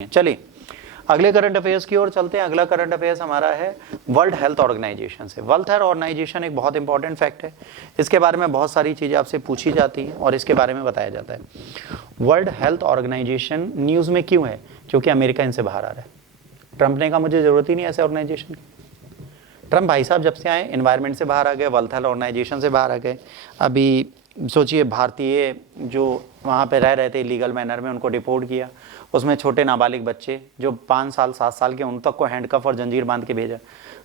चलिए अगले current affairs की ओर चलते हैं। अगला करंट अफेयर्स हमारा है वर्ल्ड हेल्थ ऑर्गेनाइजेशन से। वर्ल्ड हेल्थ ऑर्गेनाइजेशन एक बहुत इंपॉर्टेंट फैक्ट है। इसके बारे में बहुत सारी चीज़ें आपसे पूछी जाती हैं और इसके बारे में बताया जाता है। वर्ल्ड हेल्थ ऑर्गेनाइजेशन न्यूज़ में क्यों है? क्योंकि अमेरिका इनसे बाहर आ रहा है। ट्रंप ने कहा मुझे ज़रूरत ही नहीं ऐसे ऑर्गेनाइजेशन की। ट्रंप भाई साहब जब से आए एनवायरनमेंट से बाहर आ गए, वर्ल्ड हेल्थ ऑर्गेनाइजेशन से बाहर आ गए। अभी सोचिए भारतीय जो वहाँ पे रह रहे थे इलीगल मैनर में, उनको डिपोर्ट किया। उसमें छोटे नाबालिग बच्चे जो 5 साल 7 साल के, उन तक को हैंडकफ और जंजीर बांध के भेजा।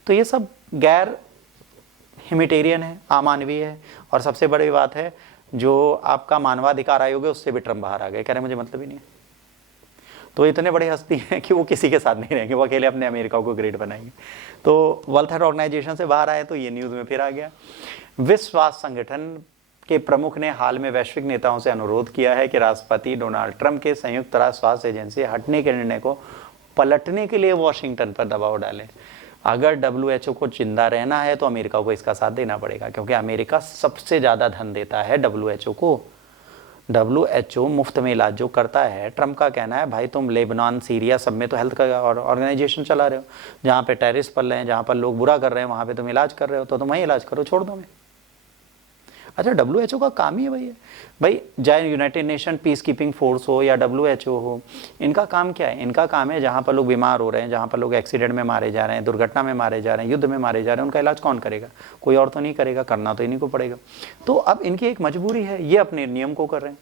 तो ये सब गैर ह्यूमैनिटेरियन है, अमानवीय है। और सबसे बड़ी बात है जो आपका मानवाधिकार आयोग है उससे भी ट्रंप बाहर आ गए, कह रहे मुझे मतलब ही नहीं है। तो इतने बड़े हस्ती हैं कि वो किसी के साथ नहीं रहेंगे, वो अकेले अपने अमेरिका को ग्रेट बनाएंगे। तो वर्ल्ड हेल्थ ऑर्गेनाइजेशन से बाहर आए तो ये न्यूज़ में फिर आ गया। विश्व स्वास्थ्य संगठन के प्रमुख ने हाल में वैश्विक नेताओं से अनुरोध किया है कि राष्ट्रपति डोनाल्ड ट्रंप के संयुक्त राष्ट्र स्वास्थ्य एजेंसी हटने के निर्णय को पलटने के लिए वॉशिंगटन पर दबाव डालें। अगर WHO को जिंदा रहना है तो अमेरिका को इसका साथ देना पड़ेगा, क्योंकि अमेरिका सबसे ज़्यादा धन देता है WHO को। WHO मुफ्त में इलाज जो करता है, ट्रंप का कहना है भाई तुम लेबनान सीरिया सब में तो हेल्थ का ऑर्गेनाइजेशन चला रहे हो, जहाँ पे टेररिस्ट पल रहे हैं, जहाँ पर लोग बुरा कर रहे हैं, वहाँ पे तुम इलाज कर रहे हो, तो तुम वहीं इलाज करो, छोड़ दो हमें। अच्छा, WHO का काम ही है भाई चाहे United nation peace keeping force हो या WHO हो, इनका काम क्या है? इनका काम है जहाँ पर लोग बीमार हो रहे हैं, जहाँ पर लोग एक्सीडेंट में मारे जा रहे हैं, दुर्घटना में मारे जा रहे हैं, युद्ध में मारे जा रहे हैं, उनका इलाज कौन करेगा? कोई और तो नहीं करेगा, करना तो इन्हीं को पड़ेगा। तो अब इनकी एक मजबूरी है, ये अपने नियम को कर रहे हैं।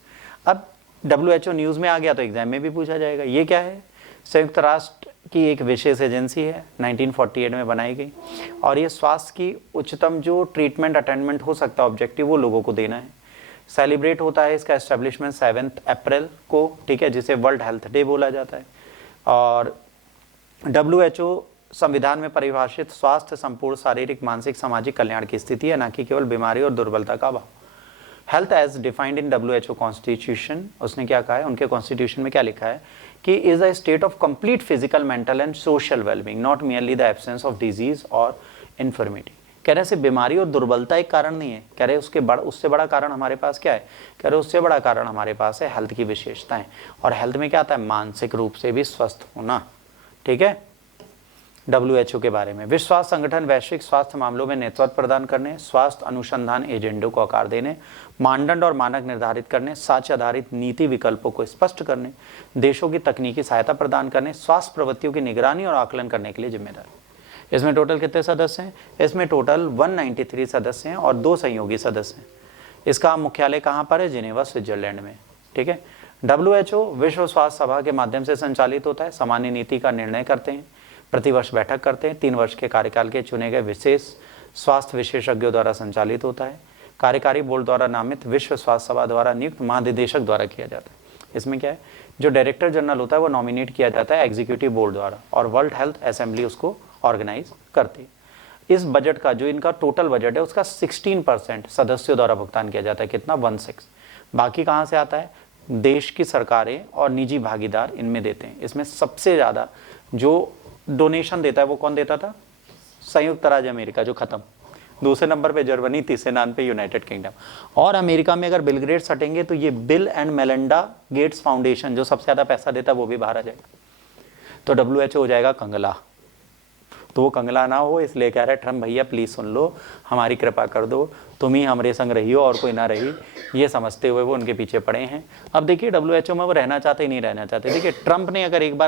अब WHO न्यूज़ में आ गया तो एग्जाम में भी पूछा जाएगा। ये क्या है? संयुक्त राष्ट्र की एक विशेष एजेंसी है, 1948 में बनाई गई, और ये स्वास्थ्य की उच्चतम जो ट्रीटमेंट अटेंडमेंट हो सकता है ऑब्जेक्टिव, वो लोगों को देना है। सेलिब्रेट होता है इसका एस्टेब्लिशमेंट 7 अप्रैल को, ठीक है, जिसे वर्ल्ड हेल्थ डे बोला जाता है। और WHO संविधान में परिभाषित स्वास्थ्य संपूर्ण शारीरिक, मानसिक, सामाजिक कल्याण की स्थिति है, ना कि केवल बीमारी और दुर्बलता का अभाव। Health as defined in WHO constitution, उसने क्या कहा है, उनके कॉन्स्टिट्यूशन में क्या लिखा है कि is a state of complete physical, mental and social wellbeing, not merely the absence of disease और इन्फर्मिटी। कह रहे सिर्फ बीमारी और दुर्बलता एक कारण नहीं है, कह रहे उससे बड़ा कारण हमारे पास क्या है? कह रहे उससे बड़ा कारण हमारे पास है हेल्थ की विशेषताएं। और हेल्थ में क्या आता है? मानसिक रूप से भी स्वस्थ होना, ठीक है। WHO के बारे में, विश्व स्वास्थ्य संगठन वैश्विक स्वास्थ्य मामलों में नेतृत्व प्रदान करने, स्वास्थ्य अनुसंधान एजेंडों को आकार देने, मानदंड और मानक निर्धारित करने, साक्ष्य आधारित नीति विकल्पों को स्पष्ट करने, देशों की तकनीकी सहायता प्रदान करने, स्वास्थ्य प्रवृत्तियों की निगरानी और आकलन करने के लिए जिम्मेदार है। इसमें टोटल कितने सदस्य हैं? इसमें टोटल 193 सदस्य हैं और 2 सहयोगी सदस्य हैं। इसका मुख्यालय कहाँ पर है? जिनेवा, स्विट्जरलैंड में, ठीक है। WHO विश्व स्वास्थ्य सभा के माध्यम से संचालित होता है, सामान्य नीति का निर्णय करते हैं, प्रतिवर्ष बैठक करते हैं, 3 वर्ष के कार्यकाल के चुने गए विशेष स्वास्थ्य विशेषज्ञों द्वारा संचालित होता है। कार्यकारी बोर्ड द्वारा नामित विश्व स्वास्थ्य सभा द्वारा नियुक्त महानिदेशक द्वारा किया जाता है। इसमें क्या है, जो डायरेक्टर जनरल होता है वो नॉमिनेट किया जाता है एग्जीक्यूटिव बोर्ड द्वारा, और वर्ल्ड हेल्थ असेंबली उसको ऑर्गेनाइज करती है। इस बजट का जो इनका टोटल बजट है उसका 16% सदस्यों द्वारा भुगतान किया जाता है। कितना? 16। बाकी कहाँ से आता है? देश की सरकारें और निजी भागीदार इनमें देते हैं। इसमें सबसे ज़्यादा जो डोनेशन देता है वो कौन देता था? संयुक्त राज्य अमेरिका, जो खत्म। दूसरे नंबर पे जर्मनी, तीसरे नंबर पे यूनाइटेड किंगडम। और अमेरिका में अगर बिल गेट्स हटेंगे तो ये bill and Melinda Gates foundation जो सबसे ज्यादा पैसा देता है वो भी बाहर आ जाएगा। तो WHO हो जाएगा कंगला। तो वो कंगला ना हो, इसलिए कह रहे ट्रम्प भैया प्लीज सुन लो, हमारी कृपा कर दो, तुम ही हमारे संग रही हो और कोई ना रही, ये समझते हुए वो उनके पीछे पड़े हैं। अब देखिए WHO में वो रहना चाहते ही नहीं रहना चाहते। देखिए ट्रंप ने अगर एक बार